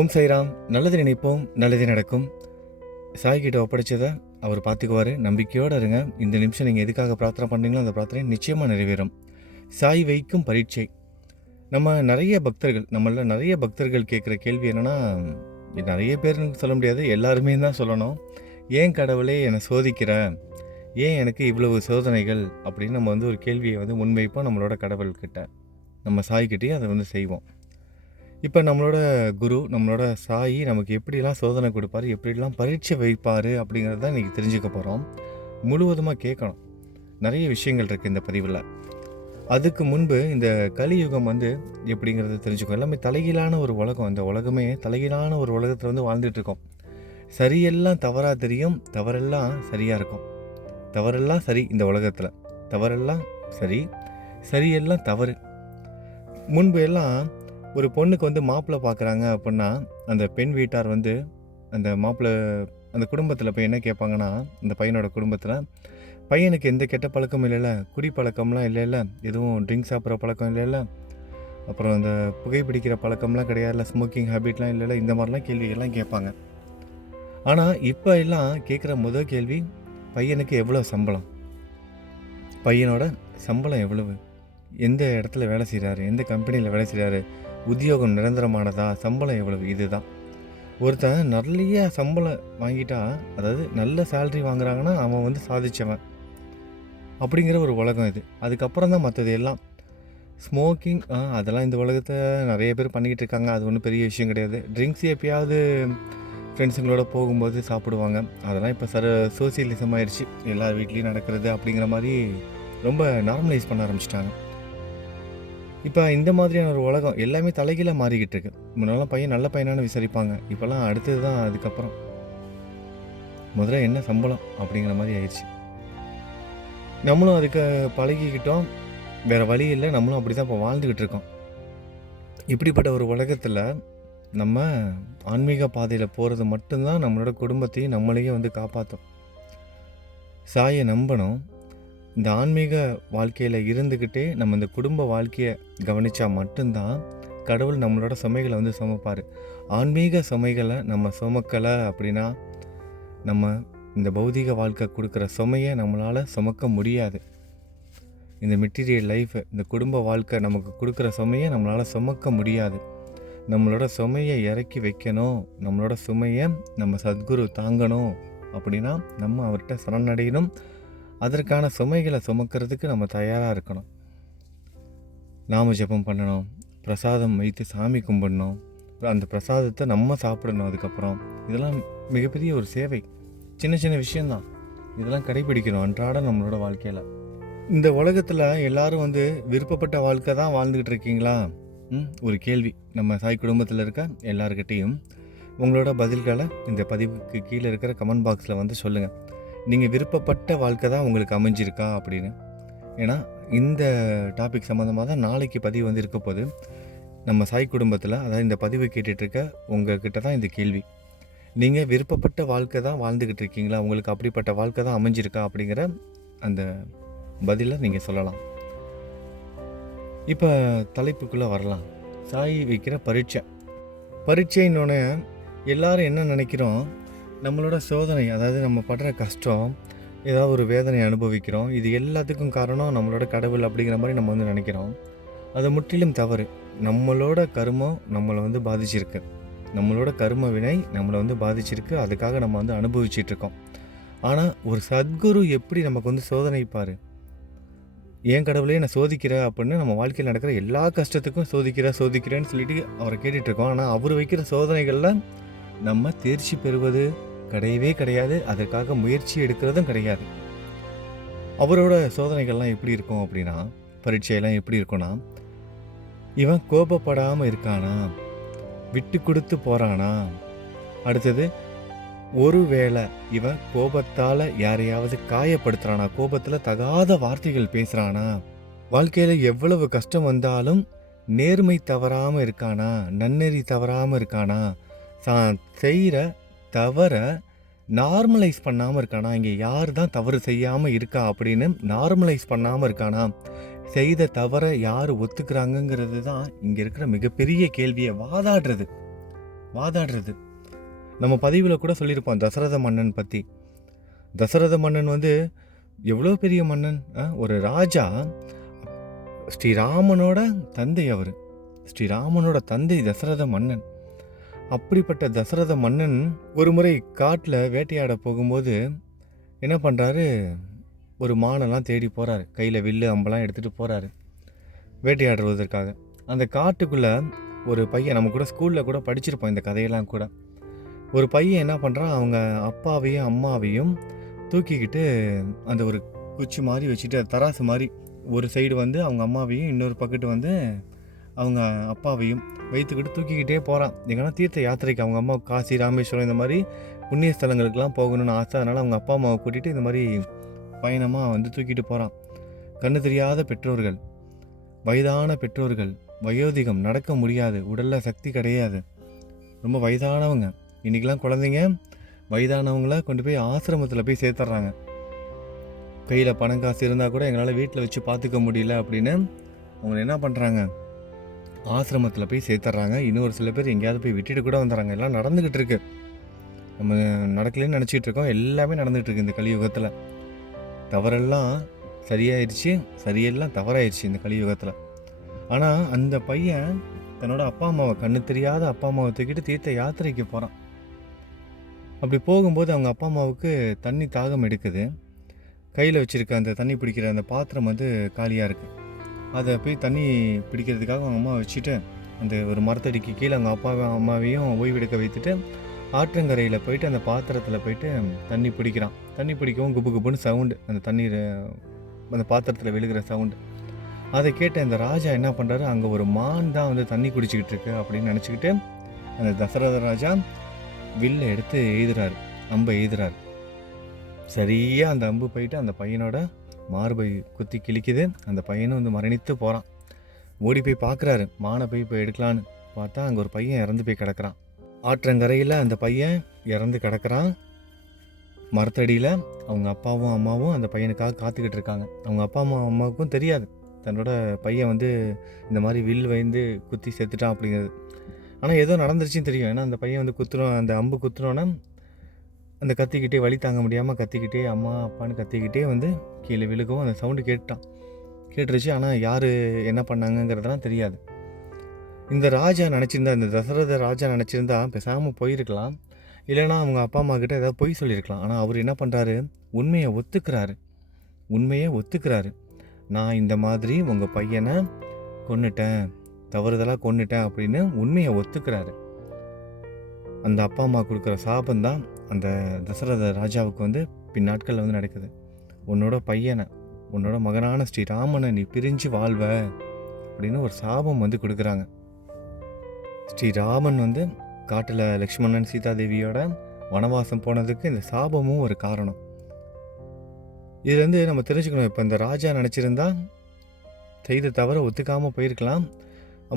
ஓம் சாய்ராம். நல்லது நினைப்போம், நல்லது நடக்கும். சாய்கிட்ட ஒப்படைச்சதை அவர் பார்த்துக்குவார். நம்பிக்கையோடு இருங்க. இந்த நிமிஷம் நீங்கள் எதுக்காக பிரார்த்தனை பண்ணுறீங்களோ அந்த பிரார்த்தனை நிச்சயமாக நிறைவேறும். சாய் வைக்கும் பரீட்சை. நம்மள நிறைய பக்தர்கள் கேட்குற கேள்வி என்னென்னா, நிறைய பேர்னு சொல்ல முடியாது, எல்லாருமே தான் சொல்லணும். ஏன் கடவுளே என்னை சோதிக்கிற, ஏன் எனக்கு இவ்வளவு சோதனைகள் அப்படின்னு நம்ம ஒரு கேள்வியை முன்வைப்போம் நம்மளோட கடவுள்கிட்ட. நம்ம சாய்கிட்டேயே அதை செய்வோம். இப்போ நம்மளோட குரு, நம்மளோட சாயி நமக்கு எப்படிலாம் சோதனை கொடுப்பாரு, எப்படிலாம் பரீட்சை வைப்பார் அப்படிங்கிறத இன்றைக்கி தெரிஞ்சுக்க போகிறோம். முழுவதுமாக கேட்கணும். நிறைய விஷயங்கள் இருக்குது இந்த பதிவில். அதுக்கு முன்பு இந்த கலியுகம் எப்படிங்கிறத தெரிஞ்சுக்கணும். எல்லாமே தலைகீழான ஒரு உலகம். இந்த உலகமே தலைகீழான ஒரு உலகத்தில் வாழ்ந்துட்டுருக்கோம். சரியெல்லாம் தவறாக தெரியும், தவறெல்லாம் சரியாக இருக்கும். தவறெல்லாம் சரி இந்த உலகத்தில், தவறெல்லாம் சரி, சரியெல்லாம் தவறு. முன்பு எல்லாம் ஒரு பொண்ணுக்கு மாப்பிள்ளை பார்க்குறாங்க அப்படின்னா, அந்த பெண் வீட்டார் அந்த மாப்பிள்ளை அந்த குடும்பத்தில் போய் என்ன கேட்பாங்கன்னா, அந்த பையனோட குடும்பத்தில், பையனுக்கு எந்த கெட்ட பழக்கமும் இல்லைல்ல, குடி பழக்கம்லாம் இல்லைல்ல, எதுவும் ட்ரிங்க்ஸ் சாப்பிட்ற பழக்கம் இல்லைல்ல, அப்புறம் அந்த புகைப்பிடிக்கிற பழக்கம்லாம் கிடையாதுல்ல, ஸ்மோக்கிங் ஹேபிட்லாம் இல்லைல்ல, இந்த மாதிரிலாம் கேள்விகள்லாம் கேட்பாங்க. ஆனால் இப்போ எல்லாம் கேட்குற முதல் கேள்வி, பையனுக்கு எவ்வளோ சம்பளம், பையனோட சம்பளம் எவ்வளவு, எந்த இடத்துல வேலை செய்கிறாரு, எந்த கம்பெனியில் வேலை செய்கிறாரு, உத்தியோகம் நிரந்தரமானதா, சம்பளம் எவ்வளவு, இதுதான். ஒருத்தன் நிறைய சம்பளம் வாங்கிட்டா, அதாவது நல்ல சேலரி வாங்குறாங்கன்னா அவன் சாதிச்சவன் அப்படிங்கிற ஒரு உலகம் இது. அதுக்கப்புறம் தான் மற்றது எல்லாம். ஸ்மோக்கிங் அதெல்லாம் இந்த உலகத்தை நிறைய பேர் பண்ணிக்கிட்டு இருக்காங்க. அது ஒன்றும் பெரிய விஷயம் கிடையாது. ட்ரிங்க்ஸ் எப்பயாவது ஃப்ரெண்ட்ஸுங்களோட போகும்போது சாப்பிடுவாங்க. அதெல்லாம் இப்போ சோசியலிசம் ஆயிடுச்சு. எல்லார் வீட்லேயும் நடக்கிறது அப்படிங்கிற மாதிரி ரொம்ப நார்மலைஸ் பண்ண ஆரம்பிச்சிட்டாங்க. இப்போ இந்த மாதிரியான ஒரு உலகம் எல்லாமே தலைகீழாக மாறிக்கிட்டு இருக்கு. முன்னெல்லாம் பையன் நல்ல பையனானு விசாரிப்பாங்க. இப்போல்லாம் அடுத்தது தான். அதுக்கப்புறம் முதல்ல என்ன சம்பளம் அப்படிங்கிற மாதிரி ஆயிடுச்சு. நம்மளும் அதுக்கு பழகிக்கிட்டோம். வேறு வழி இல்லை. நம்மளும் அப்படி தான் இப்போ வாழ்ந்துக்கிட்டு இருக்கோம். இப்படிப்பட்ட ஒரு உலகத்தில் நம்ம ஆன்மீக பாதையில் போகிறது மட்டும்தான் நம்மளோட குடும்பத்தையும் நம்மளையும் காப்பாற்றும். சாயை நம்பணும். இந்த ஆன்மீக வாழ்க்கையில் இருந்துக்கிட்டே நம்ம இந்த குடும்ப வாழ்க்கையை கவனித்தா மட்டும்தான் கடவுள் நம்மளோட சுமைகளை சுமப்பார். ஆன்மீக சுமைகளை நம்ம சுமக்கலை அப்படின்னா நம்ம இந்த பௌதிக வாழ்க்கை கொடுக்குற சுமையை நம்மளால் சுமக்க முடியாது. இந்த மெட்டீரியல் லைஃப், இந்த குடும்ப வாழ்க்கை நமக்கு கொடுக்குற சுமையை நம்மளால் சுமக்க முடியாது. நம்மளோட சுமையை இறக்கி வைக்கணும், நம்மளோட சுமையை நம்ம சத்குரு தாங்கணும் அப்படின்னா நம்ம அவர்கிட்ட சரணடையணும். அதற்கான சுமைகளை சுமக்கிறதுக்கு நம்ம தயாராக இருக்கணும். நாம ஜெபம் பண்ணணும், பிரசாதம் வைத்து சாமி கும்பிடணும், அந்த பிரசாதத்தை நம்ம சாப்பிடணும். அதுக்கப்புறம் இதெல்லாம் மிகப்பெரிய ஒரு சேவை. சின்ன சின்ன விஷயந்தான். இதெல்லாம் கடைபிடிக்கணும் அன்றாட நம்மளோட வாழ்க்கையில். இந்த உலகத்தில் எல்லாரும் விருப்பப்பட்ட வாழ்க்கை தான் வாழ்ந்துக்கிட்டு இருக்கீங்களா? ஒரு கேள்வி நம்ம சாய் குடும்பத்தில் இருக்க எல்லாருக்கிட்டேயும். உங்களோட பதில்களை இந்த பதிவுக்கு கீழே இருக்கிற கமெண்ட் பாக்ஸில் சொல்லுங்கள். நீங்கள் விருப்பப்பட்ட வாழ்க்கை தான் உங்களுக்கு அமைஞ்சிருக்கா அப்படின்னு. ஏன்னா இந்த டாபிக் சம்மந்தமாக தான் நாளைக்கு பதிவு இருக்க போது. நம்ம சாய் குடும்பத்தில், அதாவது இந்த பதிவு கேட்டுட்ருக்க உங்கள்கிட்ட தான் இந்த கேள்வி. நீங்கள் விருப்பப்பட்ட வாழ்க்கை தான் வாழ்ந்துக்கிட்டு இருக்கீங்களா? உங்களுக்கு அப்படிப்பட்ட வாழ்க்கை தான் அமைஞ்சிருக்கா அப்படிங்கிற அந்த பதிலை நீங்கள் சொல்லலாம். இப்போ தலைப்புக்குள்ளே வரலாம். சாய் வைக்கிற பரீட்சைன்னொன்னே எல்லாரும் என்ன நினைக்கிறோம், நம்மளோட சோதனை, அதாவது நம்ம படுற கஷ்டம், ஏதாவது ஒரு வேதனை அனுபவிக்கிறோம், இது எல்லாத்துக்கும் காரணம் நம்மளோட கடவுள் அப்படிங்கிற மாதிரி நம்ம நினைக்கிறோம். அது முற்றிலும் தவறு. நம்மளோட கர்மம் நம்மளை பாதிச்சிருக்கு. நம்மளோட கர்ம வினை நம்மளை பாதிச்சிருக்கு. அதுக்காக நம்ம அனுபவிச்சிட்ருக்கோம். ஆனால் ஒரு சத்குரு எப்படி நமக்கு சோதனைப்பார்? ஏன் கடவுளே நான் சோதிக்கிற அப்படின்னு நம்ம வாழ்க்கையில் நடக்கிற எல்லா கஷ்டத்துக்கும் சோதிக்கிறேன்னு சொல்லிட்டு அவரை கேட்டுட்ருக்கோம். ஆனால் அவர் வைக்கிற சோதனைகளில் நம்ம தேர்ச்சி பெறுவது கிடையவே கிடையாது. அதற்காக முயற்சி எடுக்கிறதும் கிடையாது. அவரோட சோதனைகள்லாம் எப்படி இருக்கும் அப்படின்னா, பரீட்சையெல்லாம் எப்படி இருக்கும்னா, இவன் கோபப்படாமல் இருக்கானா, விட்டு கொடுத்து போகிறானா, அடுத்தது ஒருவேளை இவன் கோபத்தால் யாரையாவது காயப்படுத்துகிறானா, கோபத்தில் தகாத வார்த்தைகள் பேசுகிறானா, வாழ்க்கையில் எவ்வளவு கஷ்டம் வந்தாலும் நேர்மை தவறாமல் இருக்கானா, நன்னெறி தவறாமல் இருக்கானா, செய்கிற தவறை நார்மலைஸ் பண்ணாமல் இருக்கானா, இங்கே யார் தான் தவறு செய்யாமல் இருக்கா அப்படின்னு நார்மலைஸ் பண்ணாமல் இருக்கானா, செய்த தவறை யார் ஒத்துக்கிறாங்கங்கிறது தான் இங்கே இருக்கிற மிகப்பெரிய கேள்வியை வாதாடுறது. வாதாடுறது. நம்ம பதிவில் கூட சொல்லியிருப்போம் தசரத மன்னன் பற்றி. தசரத மன்னன் வந்து எவ்வளோ பெரிய மன்னன், ஒரு ராஜா. ஸ்ரீராமனோட தந்தை அவர். ஸ்ரீராமனோட தந்தை தசரத மன்னன். அப்படிப்பட்ட தசரத மன்னன் ஒரு முறை காட்டில் வேட்டையாட போகும்போது என்ன பண்ணுறாரு, ஒரு மானெல்லாம் தேடி போகிறாரு. கையில் வில்லு அம்பெல்லாம் எடுத்துகிட்டு போகிறாரு வேட்டையாடுவதற்காக. அந்த காட்டுக்குள்ளே ஒரு பையன், நம்ம கூட ஸ்கூலில் கூட படிச்சிருப்போம் இந்த கதையெல்லாம் கூட. ஒரு பையன் என்ன பண்ணுறான், அவங்க அப்பாவையும் அம்மாவையும் தூக்கிக்கிட்டு அந்த ஒரு குச்சி மாதிரி வச்சுட்டு, தராசு மாதிரி ஒரு சைடு வந்து அவங்க அம்மாவையும் இன்னொரு பக்கத்து வந்து அவங்க அப்பாவையும் வைத்துக்கிட்டு தூக்கிக்கிட்டே போகிறான். எங்கன்னா தீர்த்த யாத்திரைக்கு அவங்க அம்மா காசி ராமேஸ்வரம் இந்த மாதிரி புண்ணிய ஸ்தலங்களுக்கெல்லாம் போகணும்னு ஆசை. அதனால் அவங்க அப்பா அம்மாவை கூட்டிகிட்டு இந்த மாதிரி பயணமாக வந்து தூக்கிட்டு போகிறான். கண்ணு தெரியாத பெற்றோர்கள், வயதான பெற்றோர்கள், வயோதிகம், நடக்க முடியாது, உடலில் சக்தி கிடையாது, ரொம்ப வயதானவங்க. இன்றைக்கெலாம் குழந்தைங்க வயதானவங்கள கொண்டு போய் ஆசிரமத்தில் போய் சேர்த்துட்றாங்க. கையில் பணம் காசு இருந்தால் கூட எங்களால் வீட்டில் வச்சு பார்த்துக்க முடியல அப்படின்னு அவங்க என்ன பண்ணுறாங்க, ஆசிரமத்தில் போய் சேர்த்துட்றாங்க. இன்னொரு சில பேர் எங்கேயாவது போய் விட்டுட்டு கூட வந்துடுறாங்க. எல்லாம் நடந்துக்கிட்டு இருக்கு. நம்ம நடக்கலன்னு நினச்சிட்டு இருக்கோம். எல்லாமே நடந்துகிட்ருக்கு இந்த கலியுகத்தில். தவறெல்லாம் சரியாயிடுச்சு, சரியெல்லாம் தவறாயிடுச்சு இந்த கலியுகத்தில். ஆனால் அந்த பையன் தன்னோட அப்பா அம்மாவை, கண்ணு தெரியாத அப்பா அம்மாவை தூக்கிட்டு தீர்த்த யாத்திரைக்கு போகிறான். அப்படி போகும்போது அவங்க அப்பா அம்மாவுக்கு தண்ணி தாகம் எடுக்குது. கையில் வச்சுருக்க அந்த தண்ணி பிடிக்கிற அந்த பாத்திரம் வந்து காலியாக இருக்குது. அதை போய் தண்ணி பிடிக்கிறதுக்காக அவங்க அம்மா வச்சுட்டு அந்த ஒரு மரத்தடிக்கு கீழே அவங்க அப்பாவும் அம்மாவையும் ஓய்வெடுக்க வைத்துட்டு ஆற்றங்கரையில் போயிட்டு அந்த பாத்திரத்தில் போயிட்டு தண்ணி பிடிக்கிறான். தண்ணி பிடிக்கவும் குபு குபுன்னு சவுண்டு, அந்த தண்ணீர் அந்த பாத்திரத்தில் விழுகிற சவுண்டு. அதை கேட்ட அந்த ராஜா என்ன பண்ணுறாரு, அங்கே ஒரு மான் தான் வந்து தண்ணி குடிச்சிக்கிட்டு இருக்கு அப்படின்னு நினச்சிக்கிட்டு அந்த தசரத ராஜா வில்லை எடுத்து எய்துறாரு, அம்பை எய்துறாரு. சரியாக அந்த அம்பு போயிட்டு அந்த பையனோட மார்பை குத்தி கிழிக்குது. அந்த பையனும் வந்து மரணித்து போகிறான். ஓடி போய் பார்க்குறாரு, மானை போய் எடுக்கலான்னு பார்த்தா அங்கே ஒரு பையன் இறந்து போய் கிடக்கிறான். ஆற்றங்கரையில் அந்த பையன் இறந்து கிடக்கிறான். மரத்தடியில் அவங்க அப்பாவும் அம்மாவும் அந்த பையனுக்காக காத்துக்கிட்டு இருக்காங்க. அவங்க அப்பா அம்மாவுக்கும் தெரியாது தன்னோட பையன் வந்து இந்த மாதிரி வில் வந்து குத்தி செத்துட்டான் அப்படிங்கிறது. ஆனால் ஏதோ நடந்துருச்சுன்னு தெரியும். ஏன்னா அந்த பையன் வந்து அந்த அம்பு குத்துனோன்னா அந்த கத்திக்கிட்டே, வலி தாங்க முடியாமல் கத்திக்கிட்டே அம்மா அப்பான்னு கத்திக்கிட்டே வந்து கீழே விழுகவும் அந்த சவுண்டு கேட்டுருச்சு. ஆனால் யார் என்ன பண்ணாங்கங்கிறதெல்லாம் தெரியாது. இந்த ராஜா நினச்சிருந்தா, இந்த தசரத ராஜா நினச்சிருந்தா பேசாமல் போயிருக்கலாம், இல்லைனா அவங்க அப்பா அம்மா கிட்ட ஏதாவது பொய் சொல்லியிருக்கலாம். ஆனால் அவர் என்ன பண்ணுறாரு, உண்மையை ஒத்துக்கிறாரு. நான் இந்த மாதிரி உங்கள் பையனை கொன்னுட்டேன், தவறுதலாக கொன்னுட்டேன் அப்படின்னு உண்மையை ஒத்துக்கிறாரு. அந்த அப்பா அம்மா கொடுக்குற சாபந்தான் அந்த தசரத ராஜாவுக்கு வந்து பின்னாட்களில் வந்து நடக்குது. உன்னோட பையனை, உன்னோட மகனான ஸ்ரீராமனை நீ பிரிஞ்சு வாழ்வ அப்படின்னு ஒரு சாபம் வந்து கொடுக்குறாங்க. ஸ்ரீராமன் வந்து காட்டில் லக்ஷ்மணன் சீதாதேவியோட வனவாசம் போனதுக்கு இந்த சாபமும் ஒரு காரணம். இதுலேருந்து நம்ம தெரிஞ்சுக்கணும், இப்போ இந்த ராஜா நினச்சிருந்தா செய்த தவிர ஒத்துக்காமல் போயிருக்கலாம்,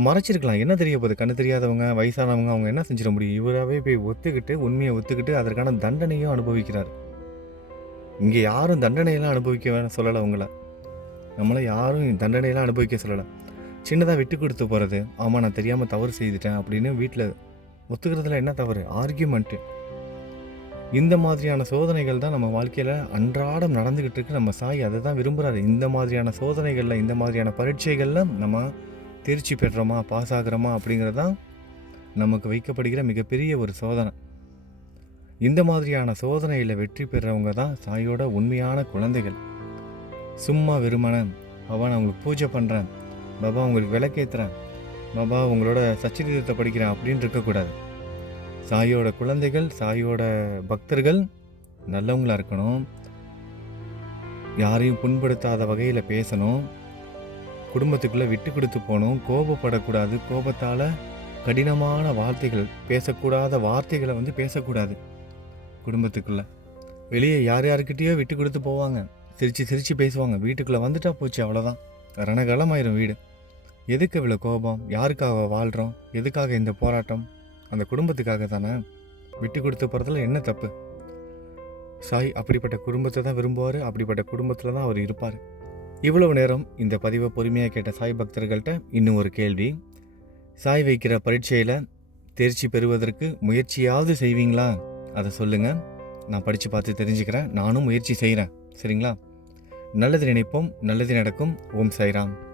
மறைச்சிருக்கலாம். என்ன தெரிய போகுது, கண்ணு தெரியாதவங்க, வயசானவங்க, அவங்க என்ன செஞ்சிட முடியும். இவராகவே போய் ஒத்துக்கிட்டு, உண்மையை ஒத்துக்கிட்டு அதற்கான தண்டனையும் அனுபவிக்கிறார். இங்கே யாரும் தண்டனையெல்லாம் அனுபவிக்க வேணாம் சொல்லலை உங்களை. நம்மளை யாரும் தண்டனையெல்லாம் அனுபவிக்க சொல்லலை. சின்னதாக விட்டு கொடுத்து போகிறது, ஆமாம் நான் தெரியாமல் தவறு செய்துட்டேன் அப்படின்னு வீட்டில் ஒத்துக்கிறதுல என்ன தவறு, ஆர்கியூமெண்ட்டு. இந்த மாதிரியான சோதனைகள் தான் நம்ம வாழ்க்கையில் அன்றாடம் நடந்துக்கிட்டு இருக்கு. நம்ம சாய் அதை தான் விரும்புகிறாரு. இந்த மாதிரியான சோதனைகளில், இந்த மாதிரியான பரீட்சைகளில் நம்ம தேர்ச்சி பெறுறோமா, பாஸ் ஆகிறோமா அப்படிங்கிறது தான் நமக்கு வைக்கப்படுகிற மிகப்பெரிய ஒரு சோதனை. இந்த மாதிரியான சோதனையில் வெற்றி பெறவங்க தான் சாயோட உண்மையான குழந்தைகள். சும்மா வெறுமன பாபா நான் உங்களுக்கு பூஜை பண்ணுறேன், பாபா உங்களுக்கு விளக்கேற்றுறேன், பாபா உங்களோட சச்சரித்திரத்தை படிக்கிறேன் அப்படின்னு இருக்கக்கூடாது. சாயோட குழந்தைகள், சாயோட பக்தர்கள் நல்லவங்களாக இருக்கணும், யாரையும் புண்படுத்தாத வகையில் பேசணும், குடும்பத்துக்குள்ளே விட்டு கொடுத்து போகணும், கோபப்படக்கூடாது, கோபத்தால் கடினமான வார்த்தைகள், பேசக்கூடாத வார்த்தைகளை வந்து பேசக்கூடாது. குடும்பத்துக்குள்ளே வெளியே யார்கிட்டயோ விட்டு கொடுத்து போவாங்க, சிரித்து பேசுவாங்க, வீட்டுக்குள்ளே வந்துட்டா போச்சு அவ்வளோதான், ரணகலமாயிரும் வீடு. எதுக்கு இவ்வளோ கோபம், யாருக்காக வாழ்கிறோம், எதுக்காக இந்த போராட்டம், அந்த குடும்பத்துக்காக தானே. விட்டு கொடுத்து போகிறதுல என்ன தப்பு. சாய் அப்படிப்பட்ட குடும்பத்தை தான் விரும்புவார், அப்படிப்பட்ட குடும்பத்தில் தான் அவர் இருப்பார். இவ்வளவு நேரம் இந்த பதிவை பொறுமையாக கேட்ட சாய் பக்தர்கள்ட்ட இன்னும் ஒரு கேள்வி. சாய் வைக்கிற பரீட்சையில் தேர்ச்சி பெறுவதற்கு முயற்சியாவது செய்வீங்களா? அதை சொல்லுங்கள். நான் படித்து பார்த்து தெரிஞ்சுக்கிறேன். நானும் முயற்சி செய்கிறேன். சரிங்களா? நல்லது நினைப்போம், நல்லது நடக்கும். ஓம் சாய்ராம்.